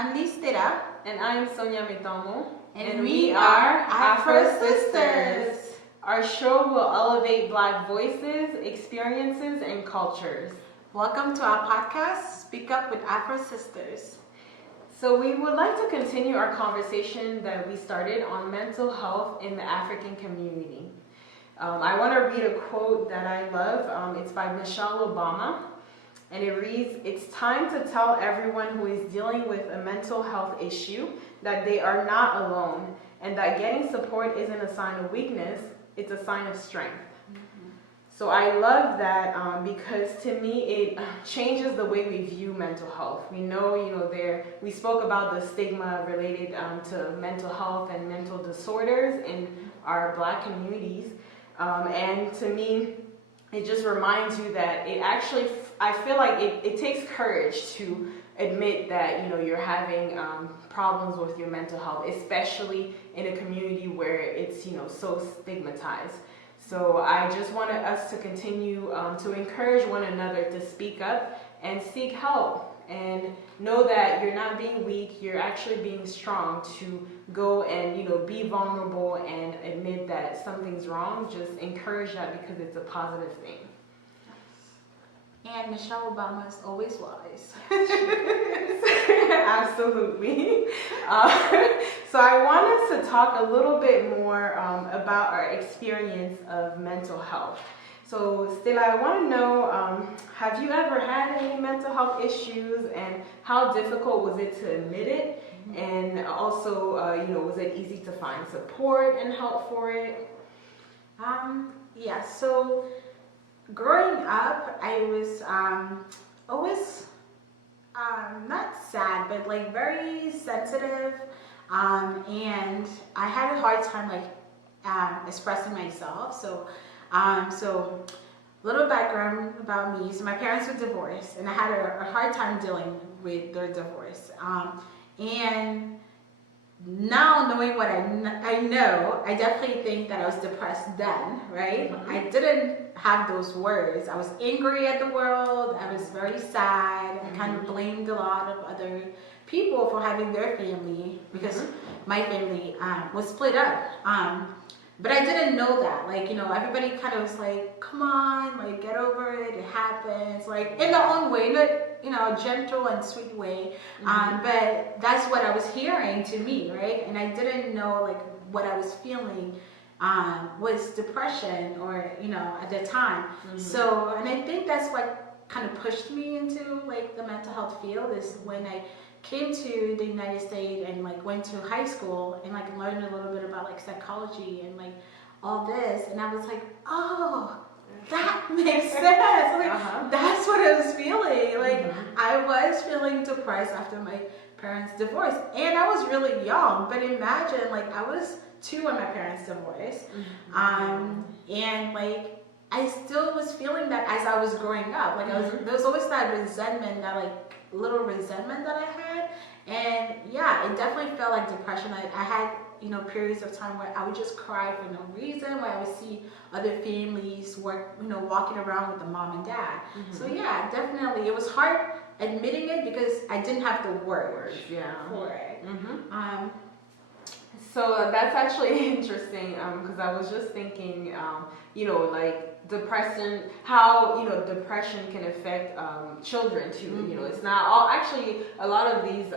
I'm Listera. And I'm Sonia Mitomo. And we are AfroSistas. Our show will elevate Black voices, experiences, and cultures. Welcome to our podcast, Speak Up with AfroSistas. So we would like to continue our conversation that we started on mental health in the African community. I want to read a quote that I love. It's by Michelle Obama. And it reads, "It's time to tell everyone who is dealing with a mental health issue that they are not alone and that getting support isn't a sign of weakness, it's a sign of strength." So I love that because to me it changes the way we view mental health. We know, we spoke about the stigma related to mental health and mental disorders in our Black communities. And to me, it just reminds you that it actually, I feel like it takes courage to admit that, you're having problems with your mental health, especially in a community where it's, so stigmatized. So I just wanted us to continue to encourage one another to speak up and seek help and know that you're not being weak, you're actually being strong to go and, be vulnerable and admit that something's wrong. Just encourage that because it's a positive thing. And Michelle Obama is always wise. Absolutely. So I want us to talk a little bit more about our experience of mental health. So Stella, I want to know, have you ever had any mental health issues and how difficult was it to admit it? And also, was it easy to find support and help for it? So growing up, I was always not sad, but like very sensitive, and I had a hard time expressing myself. So little background about me. So my parents were divorced, and I had a hard time dealing with their divorce. And now knowing what I know, I definitely think that I was depressed then, right? Mm-hmm. I didn't have those words. I was angry at the world. I was very sad. Mm-hmm. I kind of blamed a lot of other people for having their family because my family was split up. But I didn't know that. Everybody kind of was like, come on, get over it. It happens. In their own way, not, gentle and sweet way. But that's what I was hearing to me, right? And I didn't know, what I was feeling was depression or, at the time. So, and I think that's what kind of pushed me into, the mental health field is when I came to the United States and went to high school and learned a little bit about psychology and all this, and I was like, oh, that makes sense. That's what I was feeling. I was feeling depressed after my parents' divorce, and I was really young. But imagine, I was 2 when my parents divorced, and I still was feeling that as I was growing up. There was always that resentment, that little resentment that I had, and yeah, it definitely felt like depression. I had periods of time where I would just cry for no reason, where I would see other families walking around with the mom and dad. So yeah, definitely it was hard admitting it because I didn't have the words for it. So that's actually interesting because I was just thinking, depression, how depression can affect children too. It's not all, actually a lot of these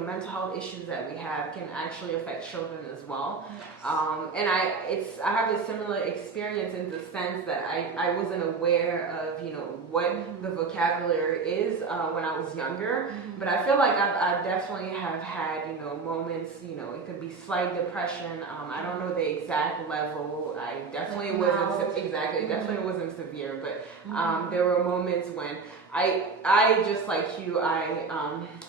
mental health issues that we have can actually affect children as well. And I have a similar experience in the sense that I wasn't aware of what the vocabulary is when I was younger, but I feel like I definitely have had moments, it could be slight depression. I don't know the exact level. I definitely wasn't exactly. Definitely wasn't severe, but there were moments when I just like you, I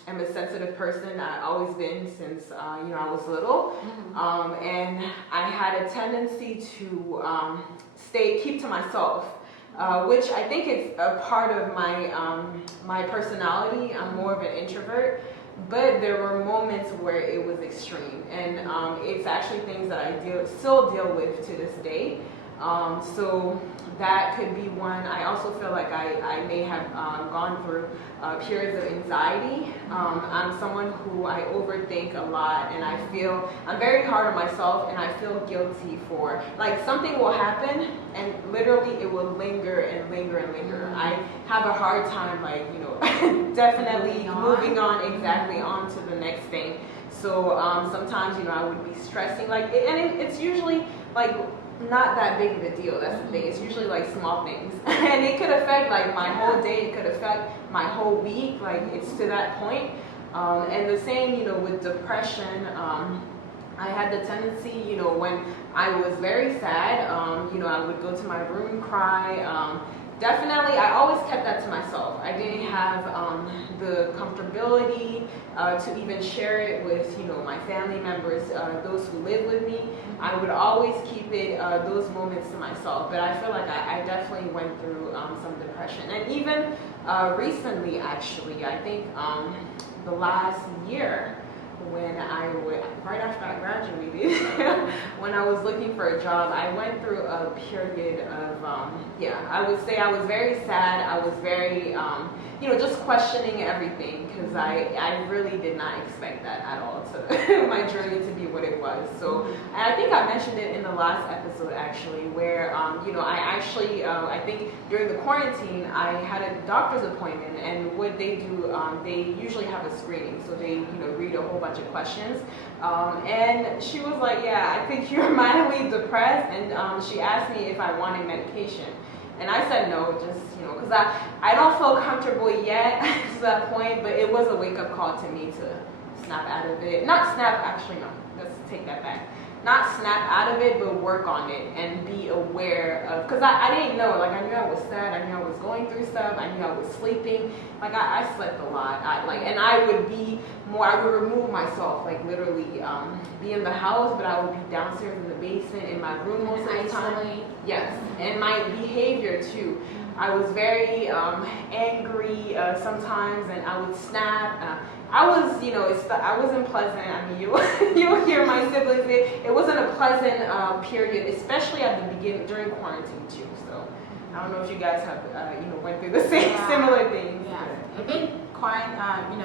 am a sensitive person. I've always been since I was little, and I had a tendency to keep to myself, which I think is a part of my personality. I'm more of an introvert. But there were moments where it was extreme, and it's actually things that I still deal with to this day. So that could be one. I also feel like I may have gone through periods of anxiety. I'm someone who I overthink a lot, and I'm very hard on myself, and I feel guilty for, like, something will happen and literally it will linger and linger and linger. I have a hard time, like, definitely moving on, exactly, on to the next thing. So sometimes, I would be stressing, like, it's usually like not that big of a deal. That's the thing. It's usually like small things, and it could affect like my whole day. It could affect my whole week. Like, it's to that point. And the same, with depression. I had the tendency, when I was very sad, I would go to my room, cry. Definitely, I always kept that to myself. I didn't have the comfortability to even share it with, my family members, those who live with me. I would always keep it, those moments to myself. But I feel like I definitely went through some depression. And even recently, actually, I think the last year, right after I graduated, when I was looking for a job, I went through a period of, I would say I was very sad. I was very, just questioning everything, because I really did not expect that at all, to my journey to be what it was. So, and I think I mentioned it in the last episode, actually, where, I actually, I think during the quarantine, I had a doctor's appointment, and what they do, they usually have a screening, so they, read a whole bunch of questions, and she was like, yeah, I think you're mildly depressed, and she asked me if I wanted medication. And I said no, just, because I don't feel comfortable yet to that point, but it was a wake-up call to me to snap out of it. Not snap, actually, no, let's take that back. Not snap out of it, but work on it and be aware of, because I didn't know, like, I knew I was sad, I knew I was going through stuff, I knew I was sleeping, like, I slept a lot, and I would remove myself, like, literally, be in the house, but I would be downstairs in the basement, in my room most of the time. Yes, and my behavior, too. I was very angry sometimes, and I would snap. I wasn't pleasant. I mean, you'll hear my siblings say it wasn't a pleasant period, especially at the beginning during quarantine too. So I don't know if you guys have went through the same similar things. Yeah, I think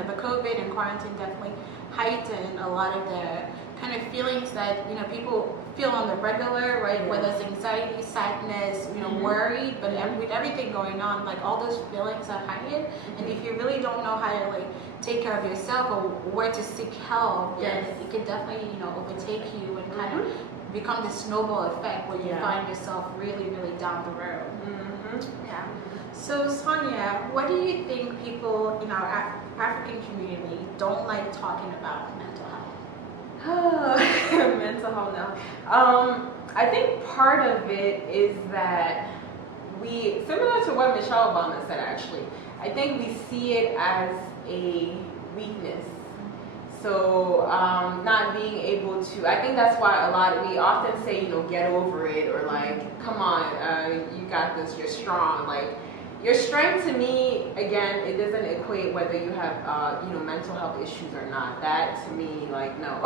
the COVID and quarantine definitely heightened a lot of the kind of feelings that people feel on the regular, right? Whether it's anxiety, sadness, worry, but with everything going on, like, all those feelings are heightened. And if you really don't know how to, like, take care of yourself or where to seek help, then it can definitely overtake you and kind of become this snowball effect where you find yourself really, really down the road. Yeah. So Sonia, what do you think people in our African community don't like talking about mental health? Mental health now. I think part of it is that similar to what Michelle Obama said, actually, I think we see it as a weakness. So not being able to, I think that's why we often say, get over it, or like, come on, you got this, you're strong. Like, your strength, to me, again, it doesn't equate whether you have, mental health issues or not. That, to me, like, no.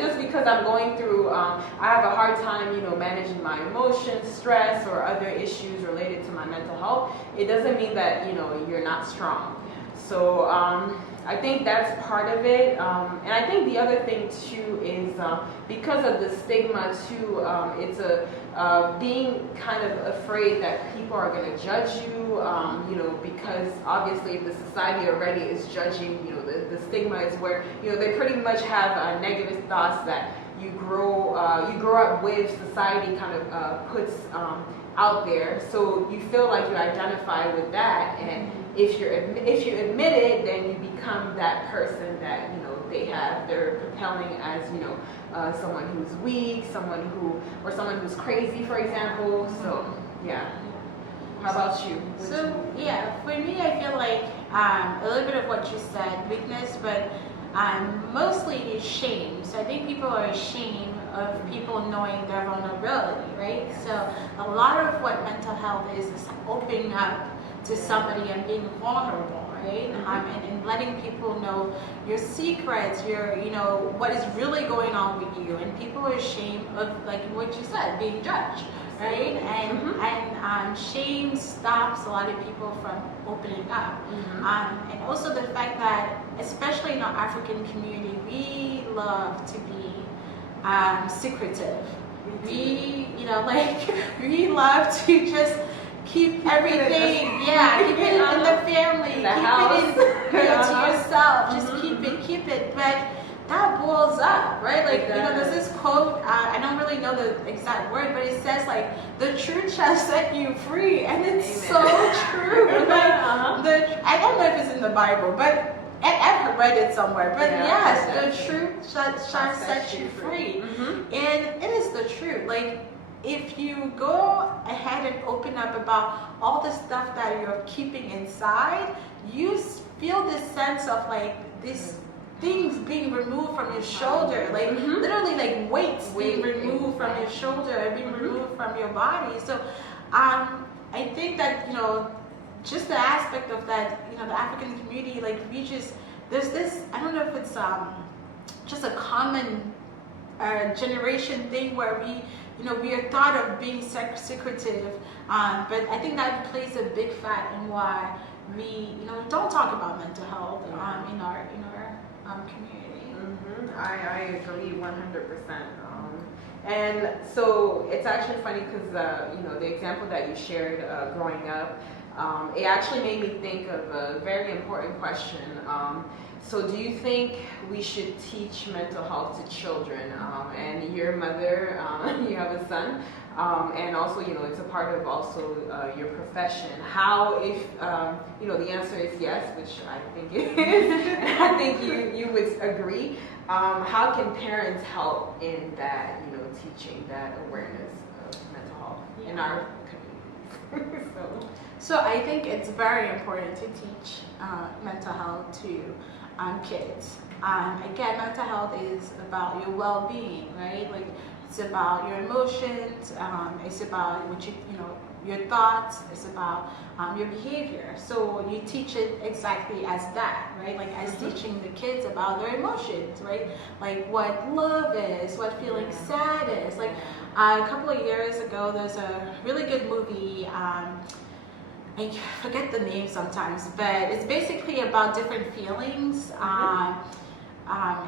Just because I'm going through, I have a hard time, managing my emotions, stress, or other issues related to my mental health, it doesn't mean that, you're not strong. So I think that's part of it. And I think the other thing, too, is because of the stigma, too, it's being kind of afraid that people are going to judge you, because obviously if the society already is judging, the stigma is where, they pretty much have negative thoughts that you grow up with, society kind of puts out there. So you feel like you identify with that, and if you admit it, then you become that person that they're propelling as someone who's weak, someone who's crazy, for example. So yeah. How about you? So yeah, for me, I feel like a little bit of what you said, weakness, but mostly shame. So I think people are ashamed of people knowing their vulnerability, right? So a lot of what mental health is opening up to somebody and being vulnerable, right? And letting people know your secrets, what is really going on with you. And people are ashamed of, like what you said, being judged, right? And shame stops a lot of people from opening up. And also the fact that, especially in our African community, we love to be secretive. We, we love to just keep everything, keep it in the family, keep it to yourself, just keep it. But that boils up, right? Like, there's this quote, I don't really know the exact word, but it says, like, the truth shall set you free. And it's so true. I don't know if it's in the Bible, but I've read it somewhere. But yes, the truth shall set you free. And it is the truth. Like, if you go ahead and open up about all the stuff that you're keeping inside, you feel this sense of, like, this things being removed from your shoulder, like literally like weights being removed from your shoulder, being removed from your body. So I think that, just the aspect of that, the African community, like, there's this, I don't know if it's just a common generation thing where we are thought of being secretive, but I think that plays a big fact in why we, don't talk about mental health in our community. I agree 100%. And so it's actually funny because the example that you shared growing up, it actually made me think of a very important question. So do you think we should teach mental health to children? And your mother, you have a son, and also, it's a part of also your profession. How, if, the answer is yes, which I think it is, and I think you would agree, how can parents help in that, teaching that awareness of mental health in our communities? So I think it's very important to teach mental health to kids. Again, mental health is about your well-being, right? Like, it's about your emotions. It's about what your thoughts. It's about your behavior. So you teach it exactly as that, right? Like, as teaching the kids about their emotions, right? Like what love is, what feeling sad is. Like, a couple of years ago, there's a really good movie. I forget the name sometimes, but it's basically about different feelings.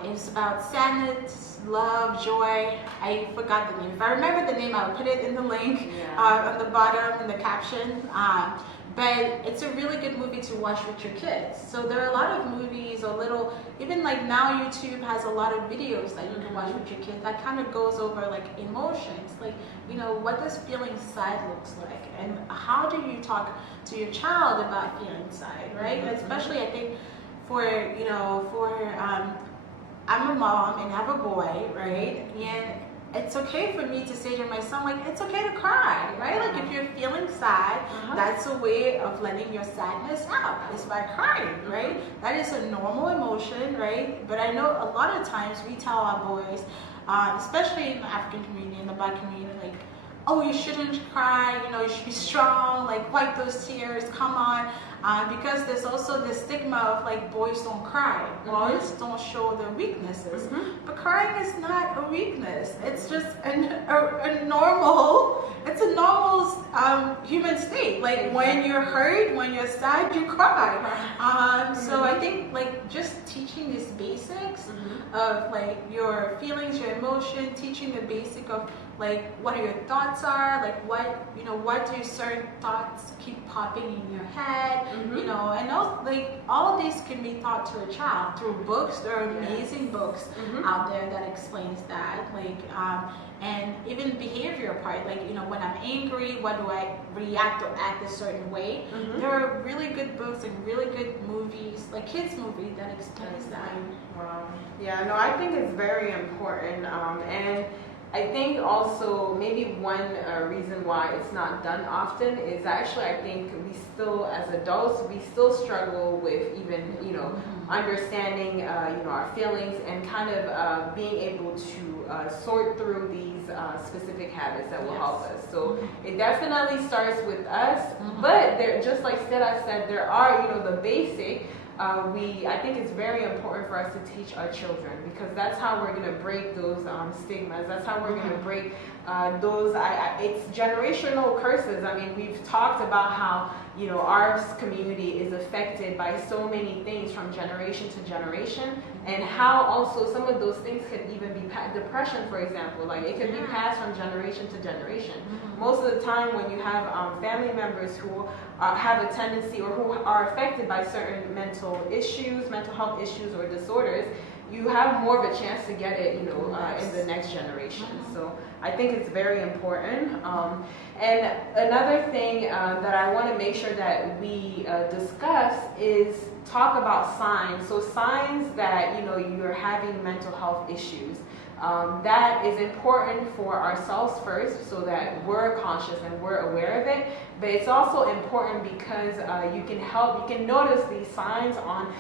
It's about sadness, love, joy. I forgot the name. If I remember the name, I'll put it in the link on the bottom in the caption. But it's a really good movie to watch with your kids. So there are a lot of movies, even like now YouTube has a lot of videos that you can watch with your kids that kind of goes over like emotions, like, what does feeling sad looks like, and how do you talk to your child about feeling sad, right? Especially I think I'm a mom and have a boy, right? And it's okay for me to say to my son, like, it's okay to cry, right? Like, if you're feeling sad, that's a way of letting your sadness out, is by crying, right? That is a normal emotion, right? But I know a lot of times we tell our boys, especially in the African community, in the Black community, like, oh, you shouldn't cry, you should be strong, like, wipe those tears, come on. Because there's also this stigma of, like, boys don't cry, boys don't show their weaknesses. But crying is not a weakness. It's just a normal human state. Like, when you're hurt, when you're sad, you cry. So I think, like, just teaching these basics of, like, your feelings, your emotion, teaching the basic of, like, what your thoughts are, like, what do certain thoughts keep popping in your head, and all of these can be taught to a child through books. There are amazing books out there that explains that, like, and even behavior part, like, when I'm angry, what do I react or act a certain way? There are really good books and really good movies, like kids movies, that explains that. Wow. Yeah, no, I think it's very important, and I think also maybe one reason why it's not done often is actually, I think we still, as adults, we still struggle with even, understanding, our feelings and kind of being able to sort through these specific habits that will help us. So it definitely starts with us, but there, just like Stella said, there are, the basic I think it's very important for us to teach our children, because that's how we're going to break those stigmas. That's how we're going to break it's generational curses. I mean, we've talked about how, you know, our community is affected by so many things from generation to generation, and how also some of those things could even be depression, for example, like it could be passed from generation to generation. Most of the time when you have family members who have a tendency or who are affected by certain mental health issues or disorders, you have more of a chance to get it, you know, in the next generation. So I think it's very important. And another thing that I want to make sure that we discuss is talk about signs. So signs that, you know, you're having mental health issues. That is important for ourselves first, so that we're conscious and we're aware of it. But it's also important because you can notice these signs on,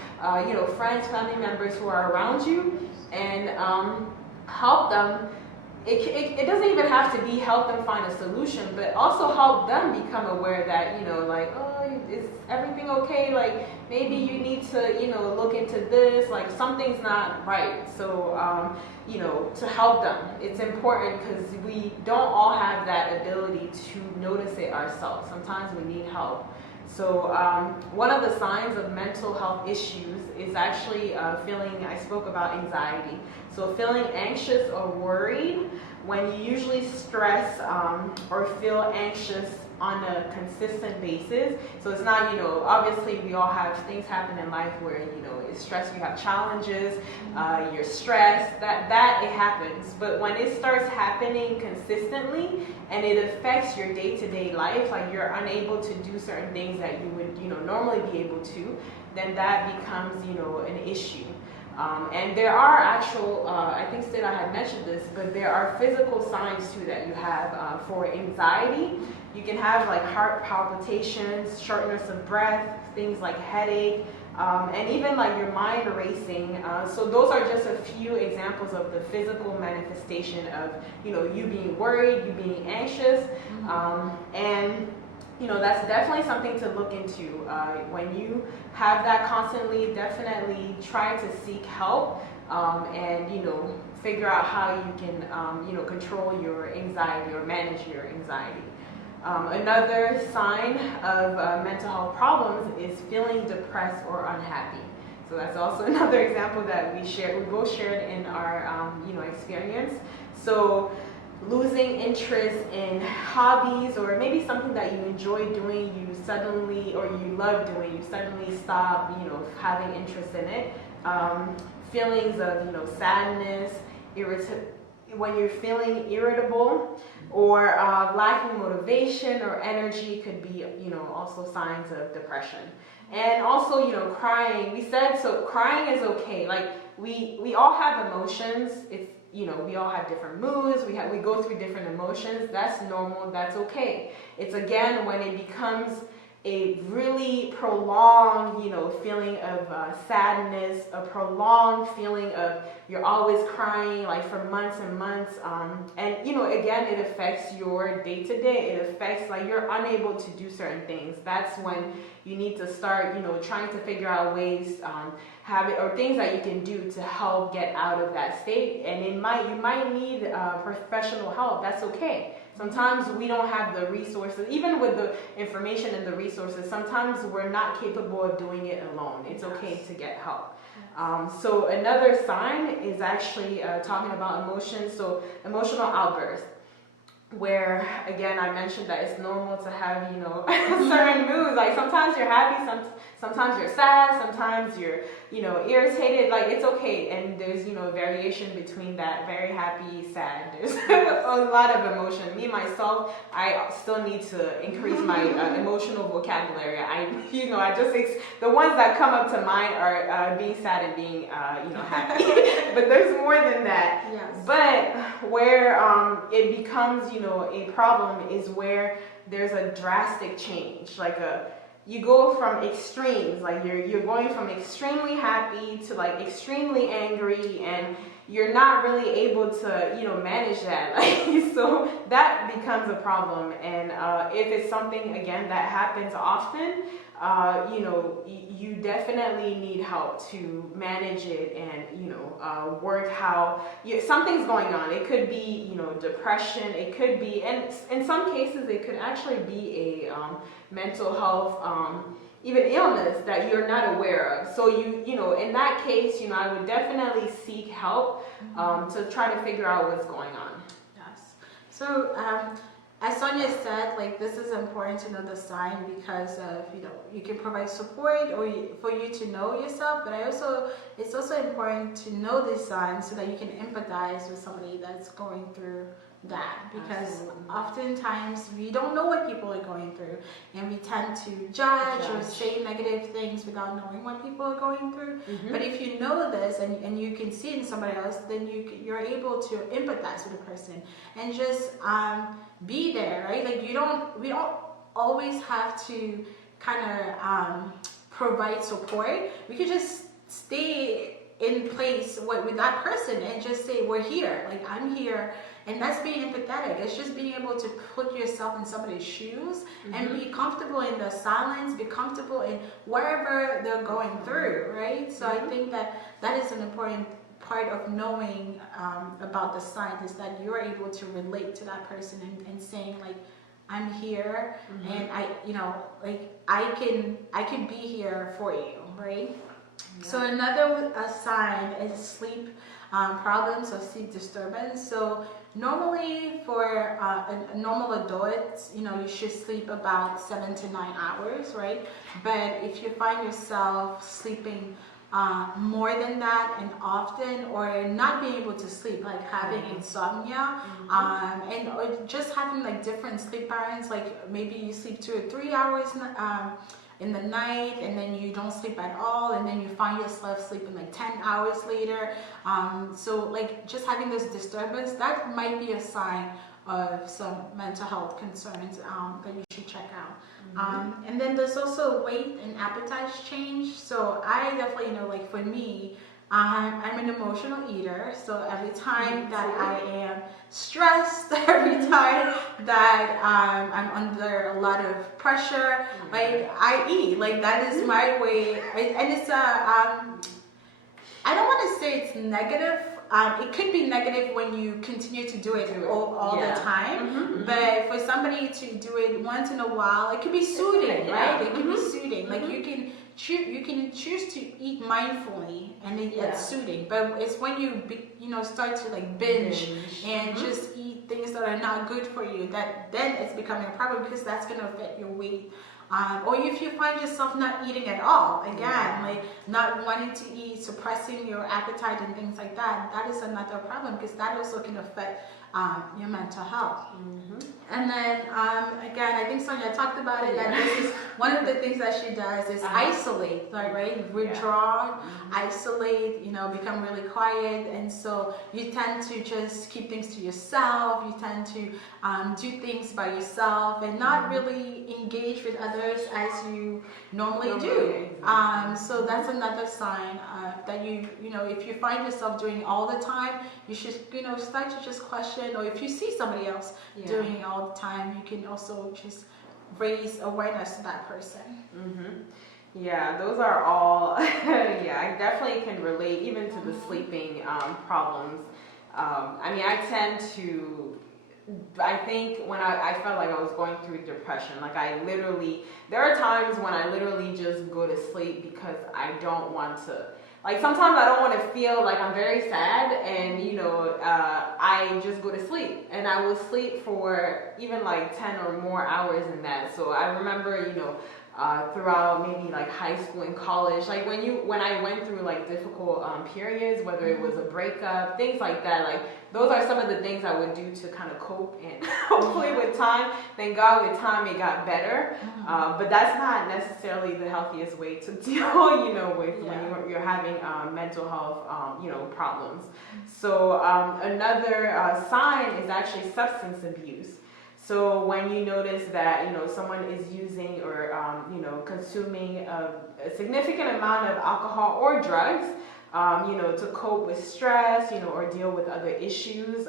you know, friends, family members who are around you, and help them. It doesn't even have to be help them find a solution, but also help them become aware that, you know, like, oh, is everything okay? Like, maybe you need to, you know, look into this, like something's not right. So, you know, to help them. It's important because we don't all have that ability to notice it ourselves. Sometimes we need help. So one of the signs of mental health issues is actually feeling, I spoke about anxiety. So feeling anxious or worried when you usually stress or feel anxious on a consistent basis. So it's not, you know, obviously we all have things happen in life where, you know, it's stress, you have challenges, you're stressed, that it happens. But when it starts happening consistently and it affects your day-to-day life, like you're unable to do certain things that you would, you know, normally be able to, then that becomes, you know, an issue. And there are actual, I think Sid, I had mentioned this, but there are physical signs too that you have for anxiety. You can have like heart palpitations, shortness of breath, things like headache, and even like your mind racing. So those are just a few examples of the physical manifestation of, you know, you being worried, you being anxious, and you know, that's definitely something to look into. When you have that constantly, definitely try to seek help and, you know, figure out how you can, you know, control your anxiety or manage your anxiety. Another sign of mental health problems is feeling depressed or unhappy. So that's also another example that we both shared in our, you know, experience. So losing interest in hobbies or maybe something that you enjoy doing, you suddenly, or you love doing, you suddenly stop, you know, having interest in it. Feelings of, you know, sadness, when you're feeling irritable or lacking motivation or energy could be, you know, also signs of depression. And also, you know, crying. We said, so crying is okay. Like we all have emotions. It's, you know, we all have different moods. We go through different emotions. That's normal. That's okay. It's again when it becomes a really prolonged, you know, feeling of sadness, a prolonged feeling of you're always crying like for months and months, and you know, again, it affects your day-to-day. It affects, like, you're unable to do certain things. That's when you need to start, you know, trying to figure out ways, habit or things that you can do to help get out of that state. And you might need professional help. That's okay. Sometimes we don't have the resources, even with the information and the resources, sometimes we're not capable of doing it alone. It's okay to get help. So another sign is actually talking about emotions, so emotional outbursts, where, again, I mentioned that it's normal to have, you know, certain moods. Like sometimes you're happy, sometimes you're sad, sometimes you're, you know, irritated. Like it's okay, and there's, you know, variation between that. Very happy, sad. There's a lot of emotion. Me myself, I still need to increase my emotional vocabulary. The ones that come up to mind are being sad and being, you know, happy. But there's more than that. Yes. But where it becomes, you know, a problem is where there's a drastic change, like you go from extremes, like you're going from extremely happy to like extremely angry, and you're not really able to, you know, manage that. Like, so that becomes a problem, and if it's something, again, that happens often, you know, you definitely need help to manage it and, you know, work how something's going on. It could be, you know, depression. It could be, and in some cases, it could actually be a mental health, even illness that you're not aware of. So you know, in that case, you know, I would definitely seek help to try to figure out what's going on. Yes. So, as Sonia said, like, this is important to know the sign because of, you know, you can provide support or for you to know yourself, but it's also important to know this sign so that you can empathize with somebody that's going through that, because Absolutely. oftentimes we don't know what people are going through and we tend to judge or say negative things without knowing what people are going through. But if you know this and you can see it in somebody else, then you're able to empathize with the person and just be there, right? Like, we don't always have to kind of provide support. We could just stay in place with that person and just say, we're here, like, I'm here. And that's being empathetic. It's just being able to put yourself in somebody's shoes and be comfortable in the silence, be comfortable in wherever they're going through, right? So I think that is an important part of knowing about the signs, is that you're able to relate to that person and saying, like, I'm here and I, you know, like, I can be here for you, right? Yeah. So another sign is sleep problems or sleep disturbance. So normally for a normal adult, you know, you should sleep about 7 to 9 hours, right? But if you find yourself sleeping more than that and often, or not being able to sleep, like having insomnia, and or just having like different sleep patterns, like maybe you sleep 2 or 3 hours in the night and then you don't sleep at all, and then you find yourself sleeping like 10 hours later. So like just having this disturbance, that might be a sign of some mental health concerns that you should check out. And then there's also weight and appetite change. So I definitely know, like for me, I'm an emotional eater. So every time that I am stressed, every time that I'm under a lot of pressure, like I eat. Like that is my way. And it's I don't want to say it's negative. It could be negative when you continue to do it all the time, but for somebody to do it once in a while, it could be soothing, right? It could be soothing. Like you can choose to eat mindfully, and it's soothing. But it's when you start to like binge and just eat things that are not good for you, that then it's becoming a problem, because that's going to affect your weight. Or if you find yourself not eating at all, again, like not wanting to eat, suppressing your appetite and things like that, that is another problem, because that also can affect your mental health. And then again, I think Sonia talked about it, that this is one of the things that she does is isolate, right? Withdraw, isolate, become really quiet, and so you tend to just keep things to yourself. You tend to do things by yourself and not really engage with others as you normally do. So that's another sign that if you find yourself doing it all the time, you should start to just question, or if you see somebody else doing it all the time, you can also just raise awareness to that person. Yeah, those are all, I definitely can relate even to the sleeping problems. I think when I felt like I was going through depression, like there are times when I literally just go to sleep because I don't want to, like sometimes I don't want to feel like I'm very sad, and I just go to sleep, and I will sleep for even like 10 or more hours in that. So I remember, throughout maybe like high school and college, like when I went through like difficult periods, whether it was a breakup, things like that, like those are some of the things I would do to kind of cope, and hopefully with time, thank God with time it got better. But that's not necessarily the healthiest way to deal, with when you're having mental health, problems. So another sign is actually substance abuse. So when you notice that, someone is using or, consuming a significant amount of alcohol or drugs, to cope with stress, or deal with other issues,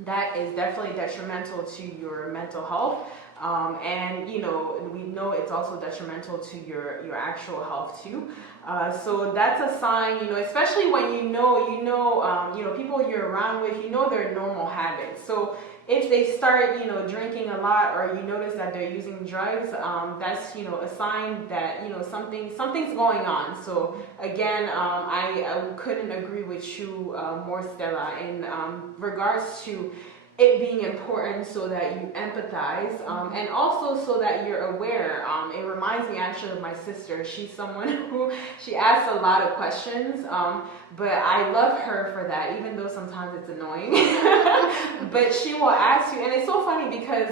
that is definitely detrimental to your mental health. And we know it's also detrimental to your actual health too. So that's a sign, especially when people you're around with, their normal habits. So if they start, drinking a lot, or you notice that they're using drugs, that's, a sign that, something's going on. So again, I couldn't agree with you more, Stella, in regards to it being important so that you empathize, and also so that you're aware. It reminds me actually of my sister. She's someone who, she asks a lot of questions, but I love her for that, even though sometimes it's annoying. But she will ask you, and it's so funny because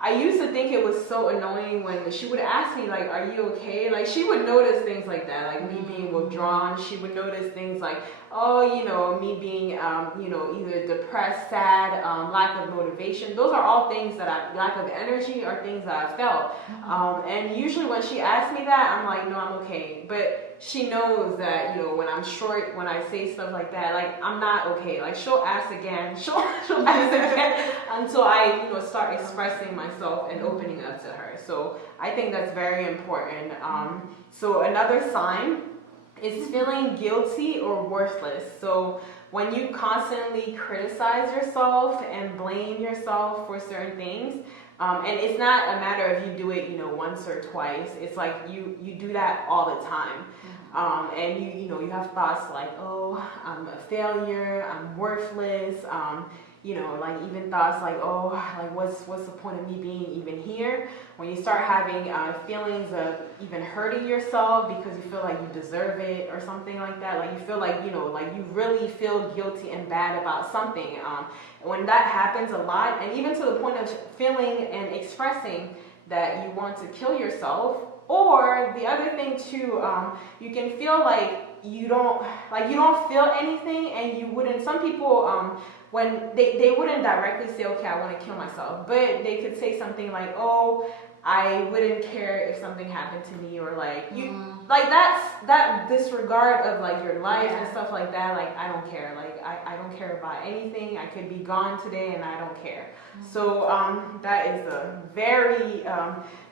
I used to think it was so annoying when she would ask me, like, are you okay? Like, she would notice things like that, like me being withdrawn. She would notice things like, me being, either depressed, sad, lack of motivation. Those are all things that lack of energy are things that I felt. And usually when she asks me that, I'm like, no, I'm okay. But she knows that, when I'm short, when I say stuff like that, like, I'm not okay. Like, she'll ask again, she'll ask again until I, start expressing myself and opening up to her. So I think that's very important. So another sign is feeling guilty or worthless. So when you constantly criticize yourself and blame yourself for certain things, and it's not a matter of you do it, once or twice. It's like you do that all the time. And you have thoughts like, oh, I'm a failure, I'm worthless, like even thoughts like, oh, like what's the point of me being even here? When you start having feelings of even hurting yourself because you feel like you deserve it or something like that, like you feel like, like you really feel guilty and bad about something. When that happens a lot, and even to the point of feeling and expressing that you want to kill yourself, or the other thing too, you can feel like you don't feel anything, and you wouldn't. Some people, when they wouldn't directly say, okay, I want to kill myself, but they could say something like, oh, I wouldn't care if something happened to me, or like like that disregard of like your life and stuff like that. Like, I don't care. Like, I don't care about anything. I could be gone today and I don't care. So that is a very,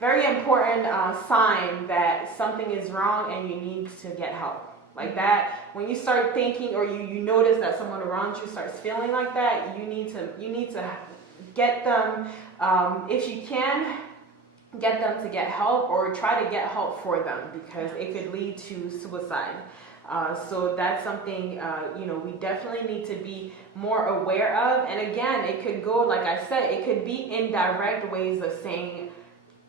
very important sign that something is wrong and you need to get help. Like that, when you start thinking, or you notice that someone around you starts feeling like that, you need to get them, if you can, get them to get help, or try to get help for them, because it could lead to suicide. So that's something, we definitely need to be more aware of. And again, it could go, like I said, it could be indirect ways of saying,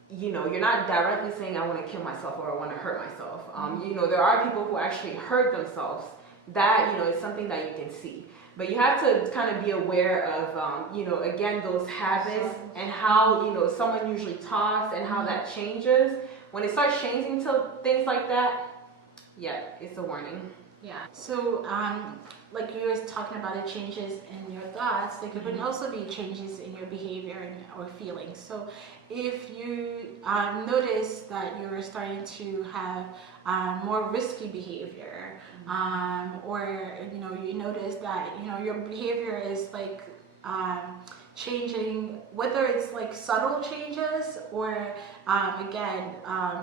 you're not directly saying I want to kill myself or I want to hurt myself. There are people who actually hurt themselves. That, is something that you can see. But you have to kind of be aware of, again, those habits and how, someone usually talks and how that changes. When it starts changing to things like that, yeah, it's a warning. Yeah. So, like you were talking about the changes in your thoughts, there could also be changes in your behavior or feelings. So, if you notice that you're starting to have more risky behavior, or you notice that your behavior is like changing, whether it's like subtle changes or again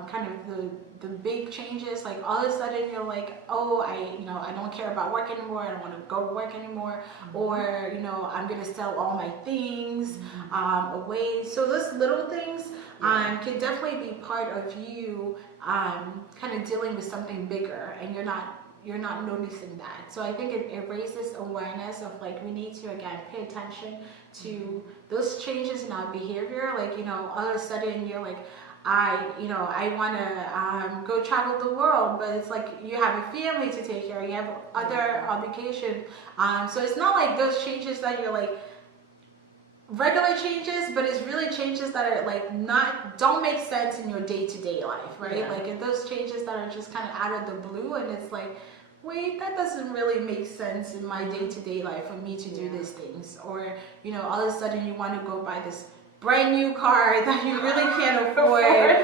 kind of the big changes, like all of a sudden you're like, oh, I don't care about work anymore, I don't want to go to work anymore, or I'm gonna sell all my things away. So those little things can definitely be part of you kind of dealing with something bigger, and you're not noticing that. So I think it raises awareness of like, we need to again pay attention to those changes in our behavior. Like, all of a sudden you're like, I want to go travel the world, but it's like you have a family to take care of, you have other obligations. So it's not like those changes that you're like regular changes, but it's really changes that are like don't make sense in your day-to-day life, right? Yeah. Like, those changes that are just kind of out of the blue, and it's like, wait, that doesn't really make sense in my day-to-day life for me to do these things. Or, all of a sudden you want to go buy this brand new car that you really can't afford,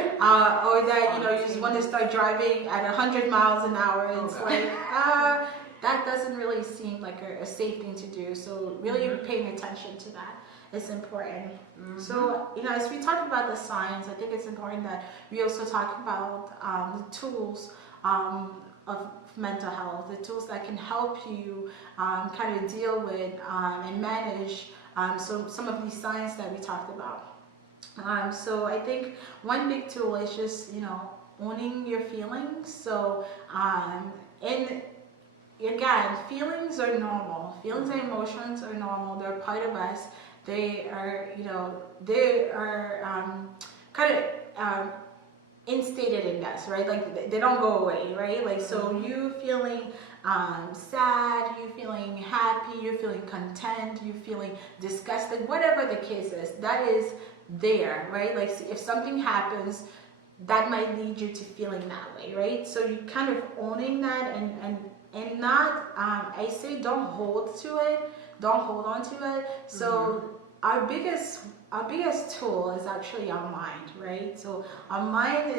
or that, you just want to start driving at 100 miles an hour. And it's like, that doesn't really seem like a safe thing to do. So really paying attention to that. is important. So, as we talk about the signs, I think it's important that we also talk about the tools of mental health, the tools that can help you kind of deal with and manage some of these signs that we talked about. So I think one big tool is just, owning your feelings. So, and again, feelings are normal. Feelings and emotions are normal. They're part of us. They are, kind of instated in us, right? Like they don't go away, right? Like, so you feeling sad, you feeling happy, you feeling content, you feeling disgusted, whatever the case is, that is there, right? Like if something happens, that might lead you to feeling that way, right? So you kind of owning that and not, I say don't hold to it, don't hold on to it. So our biggest tool is actually our mind, right? So our mind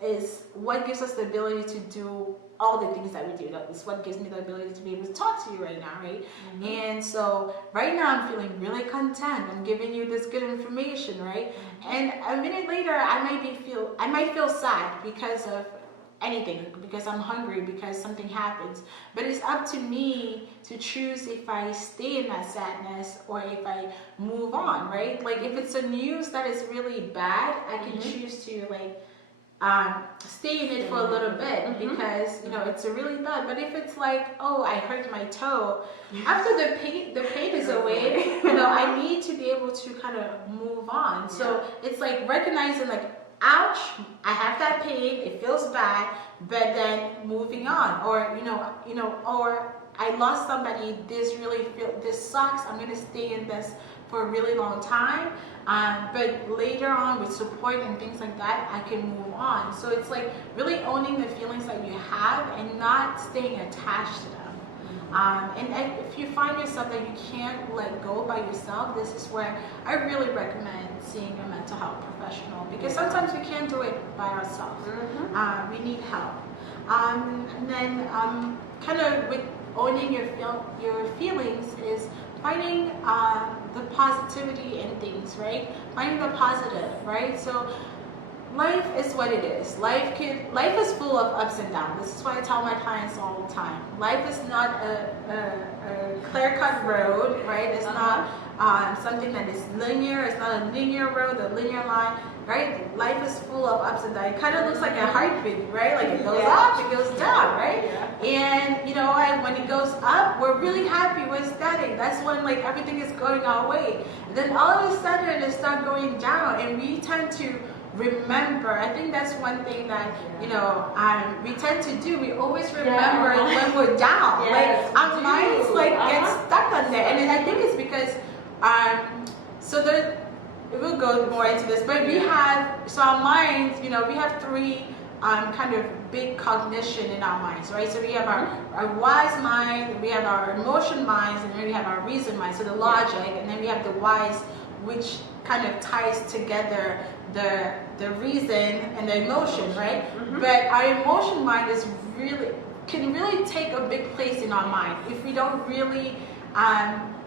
is what gives us the ability to do all the things that we do. That is what gives me the ability to be able to talk to you right now, right? And so right now I'm feeling really content. I'm giving you this good information, right? And a minute later I might feel sad because of anything, because I'm hungry, because something happens. But it's up to me to choose if I stay in that sadness or if I move on, right? Like if it's a news that is really bad, I can choose to stay in it for a little bit because it's a really bad. But if it's like, oh, I hurt my toe, after the pain is away, I need to be able to kind of move on. So it's like recognizing like, ouch, I have that pain, it feels bad, but then moving on. Or or I lost somebody, this sucks, I'm gonna stay in this for a really long time. But later on with support and things like that, I can move on. So it's like really owning the feelings that you have and not staying attached to them. And if you find yourself that you can't let go by yourself, this is where I really recommend seeing a mental health professional, because sometimes we can't do it by ourselves. We need help. And then kind of with owning your feelings is finding the positivity in things, right? Finding the positive, right? So life is what it is. Life is full of ups and downs. This is why I tell my clients all the time. Life is not a clear-cut road, right? It's not something that is linear. It's not a linear road, a linear line, right? Life is full of ups and downs. It kind of looks like a heartbeat, right? Like it goes up, it goes down, right? And when it goes up, we're really happy, we're ecstatic. That's when like everything is going our way. And then all of a sudden it starts going down, and we tend to remember. I think that's one thing that we tend to do. We always remember when we're down. Like our minds get stuck on there, and I think it's because we'll go more into this, but we have our minds. We have three kind of big cognition in our minds, right? So we have our wise mind, we have our emotion minds, and then we have our reason mind. So the logic, and then we have the wise, which kind of ties together the reason and the emotion, right? But our emotion mind can really take a big place in our mind if we don't really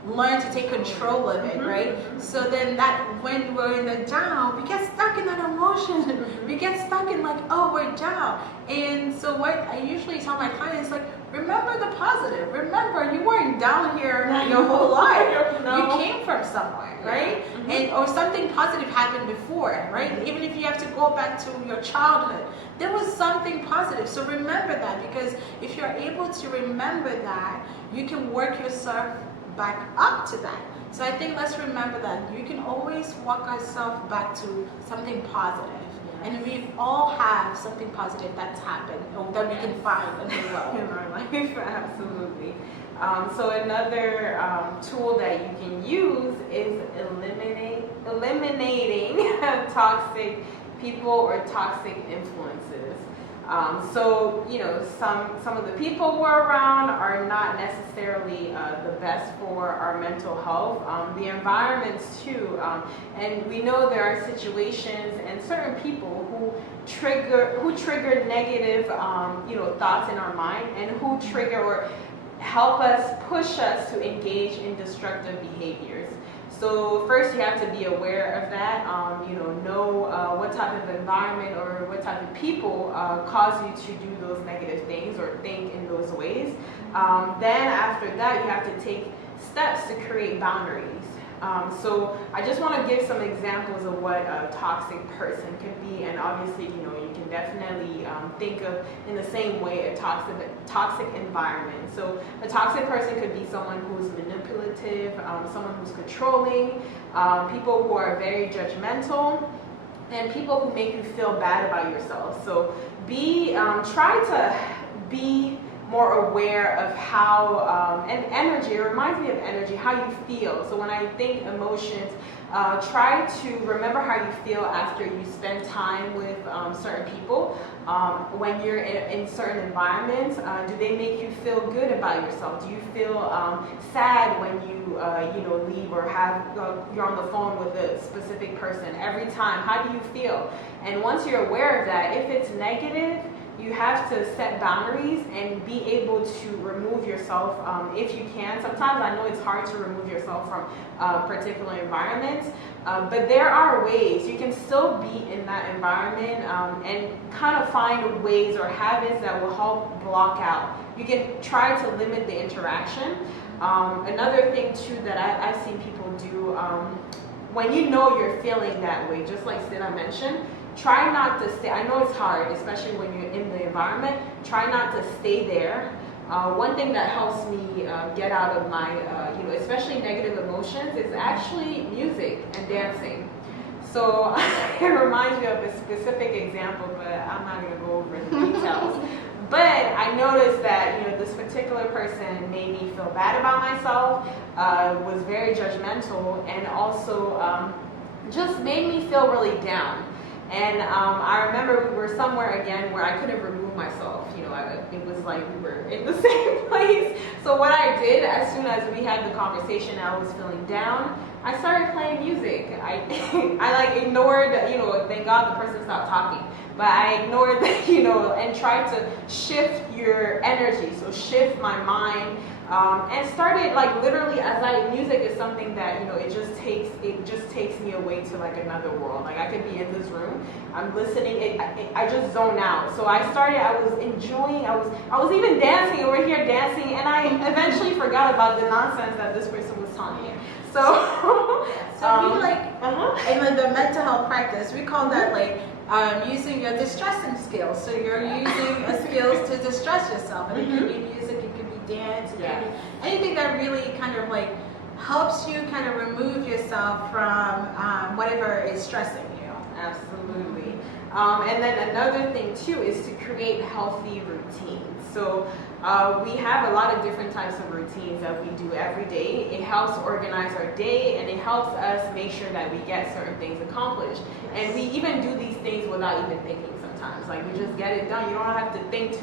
learn to take control of it, right? So then that when we're in the down, we get stuck in that emotion. We get stuck in like, oh, we're down. And so what I usually tell my clients, like, remember the positive. Remember, you weren't down here your whole life. You came from somewhere, right? And or something positive happened before, right? Even if you have to go back to your childhood, there was something positive. So remember that, because if you're able to remember that, you can work yourself back up to that. So I think let's remember that you can always walk ourselves back to something positive. And we all have something positive that's happened or that we can find in the world. In our life, absolutely. So another tool that you can use is eliminating toxic people or toxic influences. So some of the people we're around are not necessarily the best for our mental health. The environments too, and we know there are situations and certain people who trigger negative thoughts in our mind, and who trigger or help us, push us to engage in destructive behaviors. So first you have to be aware of that, know what type of environment or what type of people cause you to do those negative things or think in those ways. Then after that, you have to take steps to create boundaries. So I just want to give some examples of what a toxic person can be, and obviously, you can definitely think of in the same way a toxic environment. So a toxic person could be someone who's manipulative, someone who's controlling, people who are very judgmental, and people who make you feel bad about yourself. So try to be more aware of how, and energy, it reminds me of energy, how you feel. So when I think emotions, try to remember how you feel after you spend time with certain people. When you're in certain environments, do they make you feel good about yourself? Do you feel sad when you leave or you're on the phone with a specific person every time? How do you feel? And once you're aware of that, if it's negative, you have to set boundaries and be able to remove yourself if you can. Sometimes I know it's hard to remove yourself from particular environments, but there are ways. You can still be in that environment and kind of find ways or habits that will help block out. You can try to limit the interaction. Another thing too that I've seen people do, when you know you're feeling that way, just like Sina mentioned, try not to stay. I know it's hard, especially when you're in the environment. Try not to stay there. One thing that helps me get out of my, especially negative emotions, is actually music and dancing. So it reminds me of a specific example, but I'm not going to go over the details. But I noticed that this particular person made me feel bad about myself, was very judgmental, and also just made me feel really down. And I remember we were somewhere again where I couldn't remove myself. It was like we were in the same place. So what I did, as soon as we had the conversation, I was feeling down, I started playing music. I ignored, thank God the person stopped talking. But I ignored that, and tried to shift your energy. So shift my mind. And started literally music is something that it just takes me away to another world. I could be in this room, I'm listening, I just zone out. So I was enjoying, I was even dancing over here dancing, and I eventually forgot about the nonsense that this person was telling me. So in the mental health practice, we call that using your distressing skills. So you're using skills to distress yourself, and it could be music, it could be dance, it could be anything that really kind of helps you kind of remove yourself from whatever is stressing you. Absolutely. And then another thing too is to create healthy routines. So we have a lot of different types of routines that we do every day. It helps organize our day, and it helps us make sure that we get certain things accomplished. Yes. And we even do these things without even thinking sometimes. We just get it done. You don't have to think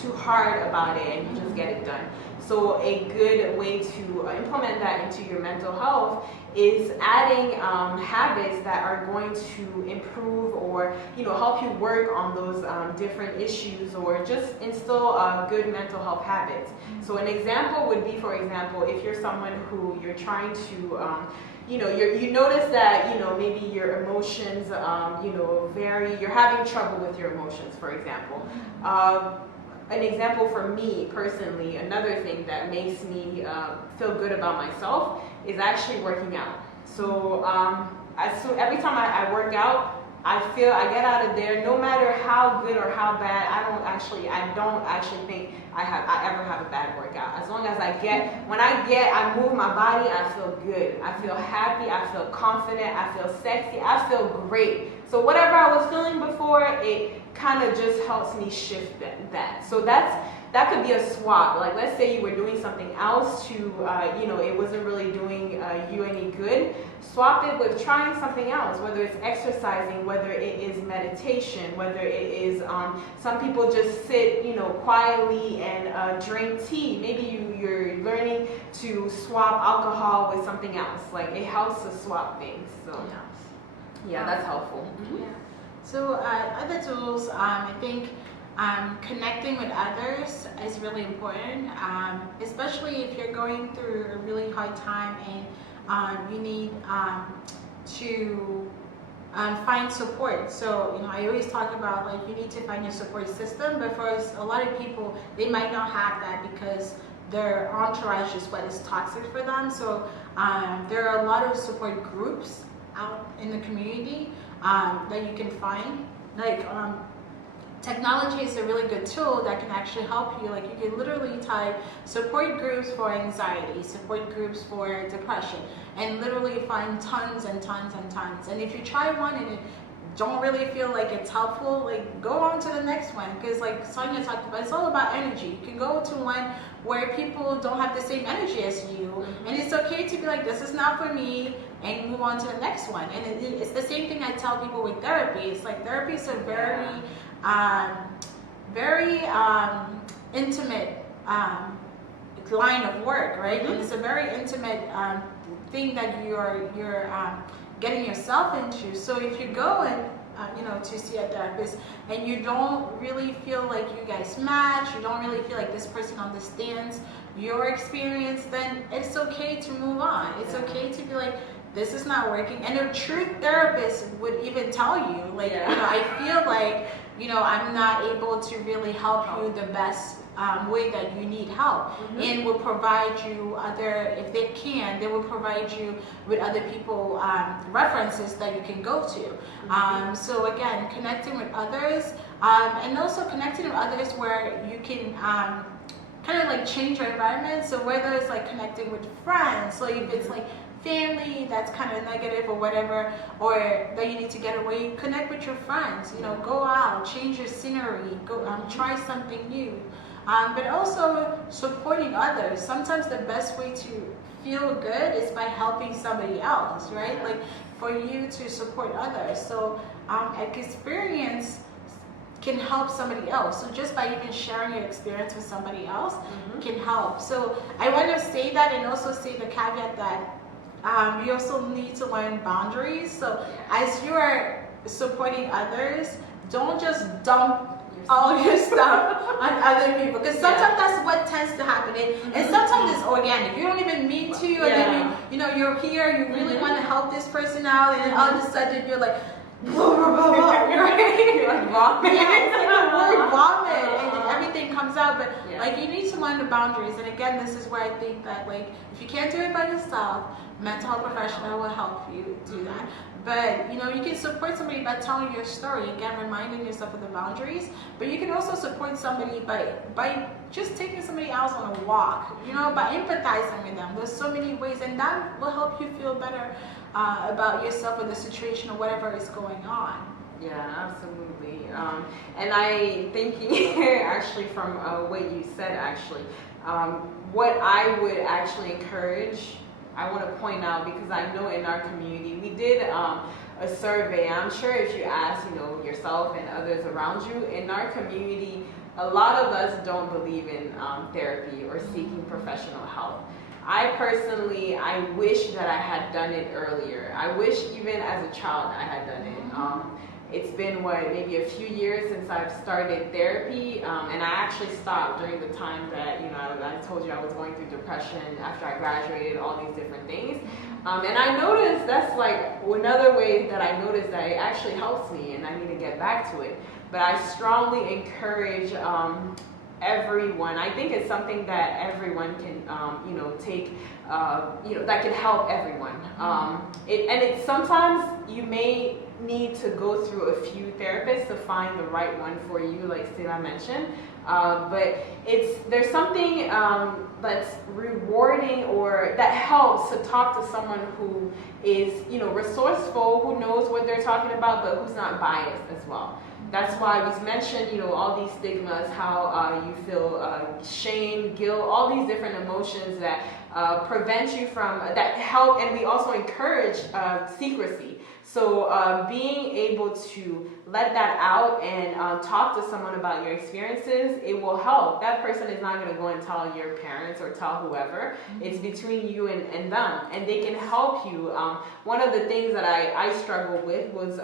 too hard about it, and you just get it done. So a good way to implement that into your mental health is adding habits that are going to improve or help you work on those different issues, or just instill good mental health habits. So an example would be, for example, if you're someone who you're trying to you notice that maybe your emotions you're having trouble with your emotions, for example. An example for me personally, another thing that makes me feel good about myself is actually working out. So every time I work out, I get out of there, no matter how good or how bad, I don't actually think I ever have a bad workout. As long as I move my body, I feel good. I feel happy, I feel confident, I feel sexy, I feel great. So whatever I was feeling before, it kind of just helps me shift that. So that could be a swap. Let's say you were doing something else to, it wasn't really doing you any good. Swap it with trying something else, whether it's exercising, whether it is meditation, whether it is, some people just sit, quietly and drink tea. Maybe you're learning to swap alcohol with something else. It helps to swap things. So yeah, that's helpful. Mm-hmm. Yeah. So other tools, I think connecting with others is really important, especially if you're going through a really hard time and you need to find support. So, I always talk about like you need to find your support system, but for a lot of people, they might not have that because their entourage is what is toxic for them. So there are a lot of support groups out in the community that you can find. Like technology is a really good tool that can actually help you. Like you can literally type support groups for anxiety, support groups for depression, and literally find tons and tons and tons. And if you try one and it don't really feel like it's helpful, like go on to the next one, because like Sonia talked about, it's all about energy. You can go to one where people don't have the same energy as you, and it's okay to be like, this is not for me, and you move on to the next one. And it's the same thing I tell people with therapy. It's like therapy is a very intimate line of work, right? And it's a very intimate thing that you're getting yourself into. So if you go and to see a therapist and you don't really feel like you guys match, you don't really feel like this person understands your experience, then it's okay to move on. It's okay to be like, this is not working. And a true therapist would even tell you, like, I feel like, I'm not able to really help you the best way that you need help, and will provide you if they can, they will provide you with other people references that you can go to. So again, connecting with others, and also connecting with others where you can kind of like change your environment. So whether it's like connecting with friends, so if it's like family that's kind of negative or whatever, or that you need to get away, connect with your friends, go out, change your scenery, go try something new. But also supporting others. Sometimes the best way to feel good is by helping somebody else, right? Like for you to support others. So experience can help somebody else. So just by even sharing your experience with somebody else can help. So I want to say that, and also say the caveat that you also need to learn boundaries. So as you are supporting others, don't just dump all your stuff on other people, because sometimes that's what tends to happen, and sometimes it's organic. You don't even mean to, and then you're here, you really want to help this person out, and then all of a sudden you're like, blah, blah, blah, blah, you're like vomit. Yeah, it's like a word vomit, and everything comes out. But like you need to learn the boundaries. And again, this is where I think that like if you can't do it by yourself, mental health professional will help you do that. But you can support somebody by telling your story, again reminding yourself of the boundaries. But you can also support somebody by just taking somebody else on a walk, by empathizing with them. There's so many ways, and that will help you feel better about yourself or the situation or whatever is going on. Yeah, absolutely. And I thinking actually from what you said, actually, what I would actually encourage, I want to point out, because I know in our community we did a survey. I'm sure if you ask, yourself and others around you in our community, a lot of us don't believe in therapy or seeking professional help. I personally, I wish that I had done it earlier. I wish even as a child I had done it. It's been maybe a few years since I've started therapy, and I actually stopped during the time that I told you I was going through depression after I graduated, all these different things. And I noticed that's like another way that I noticed that it actually helps me, and I need to get back to it. But I strongly encourage everyone. I think it's something that everyone can, take, that can help everyone. It's sometimes you may need to go through a few therapists to find the right one for you, like Stella mentioned. But there's something that's rewarding, or that helps to talk to someone who is, resourceful, who knows what they're talking about, but who's not biased as well. That's why we mentioned, all these stigmas, how you feel shame, guilt, all these different emotions that prevent you from, that help, and we also encourage secrecy. So being able to let that out and talk to someone about your experiences, it will help. That person is not going to go and tell your parents or tell whoever. It's between you and them, and they can help you. One of the things that I struggled with was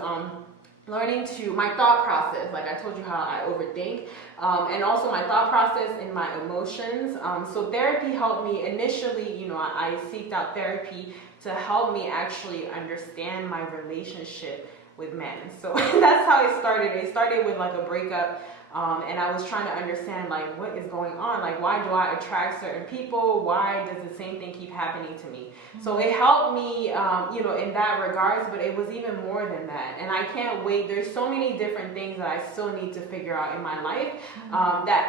learning to my thought process, like I told you how I overthink, and also my thought process and my emotions. So therapy helped me initially, I seeked out therapy to help me actually understand my relationship with men. So that's how it started. It started with like a breakup. And I was trying to understand like what is going on, like why do I attract certain people, why does the same thing keep happening to me? So it helped me in that regards, but it was even more than that. And I can't wait, there's so many different things that I still need to figure out in my life that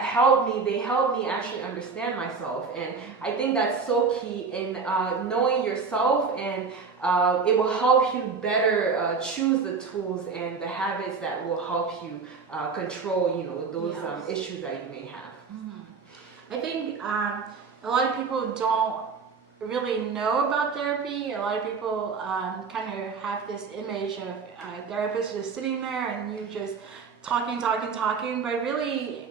they help me actually understand myself. And I think that's so key in knowing yourself, and it will help you better choose the tools and the habits that will help you control, those issues that you may have. I think a lot of people don't really know about therapy. A lot of people kind of have this image of a therapist just sitting there and you just talking, but really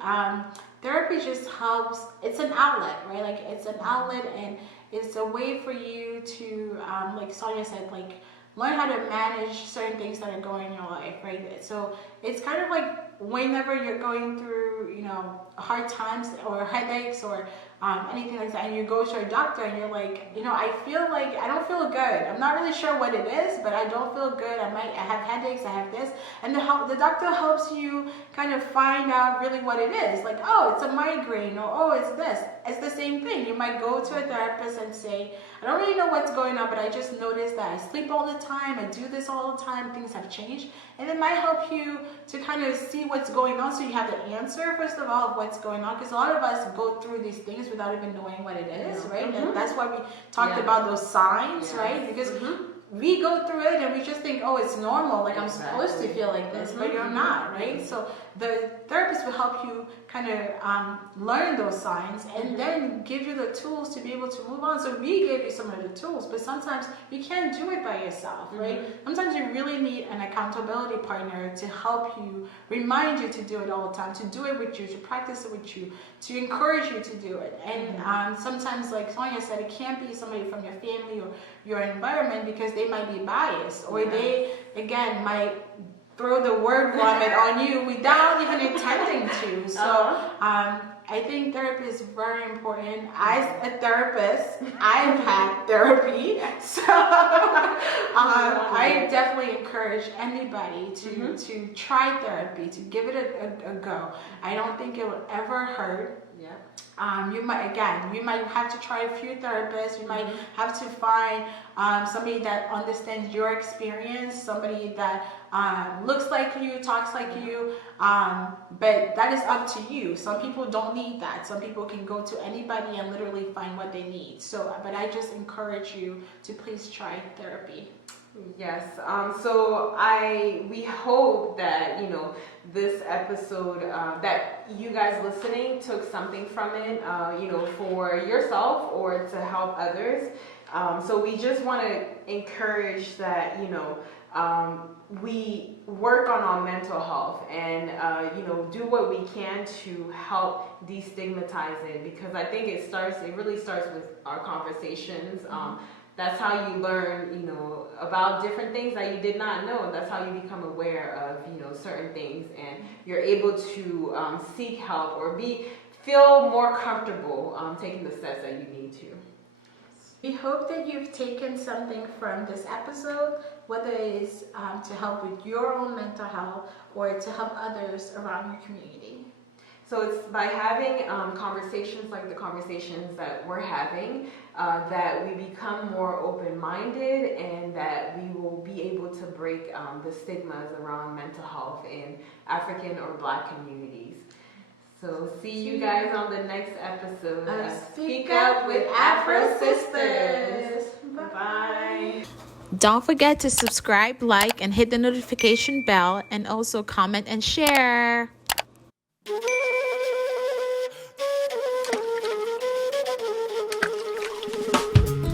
therapy just helps. It's an outlet, right? Like it's an outlet, and it's a way for you to, like Sonia said, like learn how to manage certain things that are going in your life, right? So it's kind of like whenever you're going through, hard times or headaches or anything like that, and you go to a doctor and you're like, I feel like I don't feel good. I'm not really sure what it is, but I don't feel good. I have headaches, I have this. And the doctor helps you kind of find out really what it is. Like, oh, it's a migraine, or oh, it's this. It's the same thing. You might go to a therapist and say, I don't really know what's going on, but I just noticed that I sleep all the time, I do this all the time, things have changed. And it might help you to kind of see what's going on, so you have the answer, first of all, of what's going on. Because a lot of us go through these things without even knowing what it is, right? And that's why we talked about those signs, right? Because we go through it and we just think, oh, it's normal, like I'm supposed to feel like this, but you're not, right? So the therapist will help you kind of learn those signs and then give you the tools to be able to move on. So we gave you some of the tools, but sometimes you can't do it by yourself, right? Sometimes you really need an accountability partner to help you, remind you to do it all the time, to do it with you, to practice it with you, to encourage you to do it. And sometimes, like Sonia said, it can't be somebody from your family or your environment, because they might be biased, or they, again, might throw the word vomit on you without even intending to. So I think therapy is very important. As a therapist, I've had therapy, so I definitely encourage anybody to try therapy, to give it a go. I don't think it will ever hurt. You might have to try a few therapists. You might have to find somebody that understands your experience, somebody that looks like you, talks like you, but that is up to you. Some people don't need that. Some people can go to anybody and literally find what they need. So, but I just encourage you to please try therapy. Yes. So we hope that this episode, that you guys listening took something from it, for yourself or to help others. So we just want to encourage that we work on our mental health and do what we can to help destigmatize it, because I think it really starts with our conversations. That's how you learn, about different things that you did not know. That's how you become aware of, certain things, and you're able to seek help or feel more comfortable taking the steps that you need to. We hope that you've taken something from this episode, whether it is to help with your own mental health or to help others around your community. So it's by having conversations like the conversations that we're having, that we become more open-minded, and that we will be able to break the stigmas around mental health in African or Black communities. So see you guys on the next episode of Speak Up with AfroSistas. Bye. Don't forget to subscribe, like, and hit the notification bell, and also comment and share.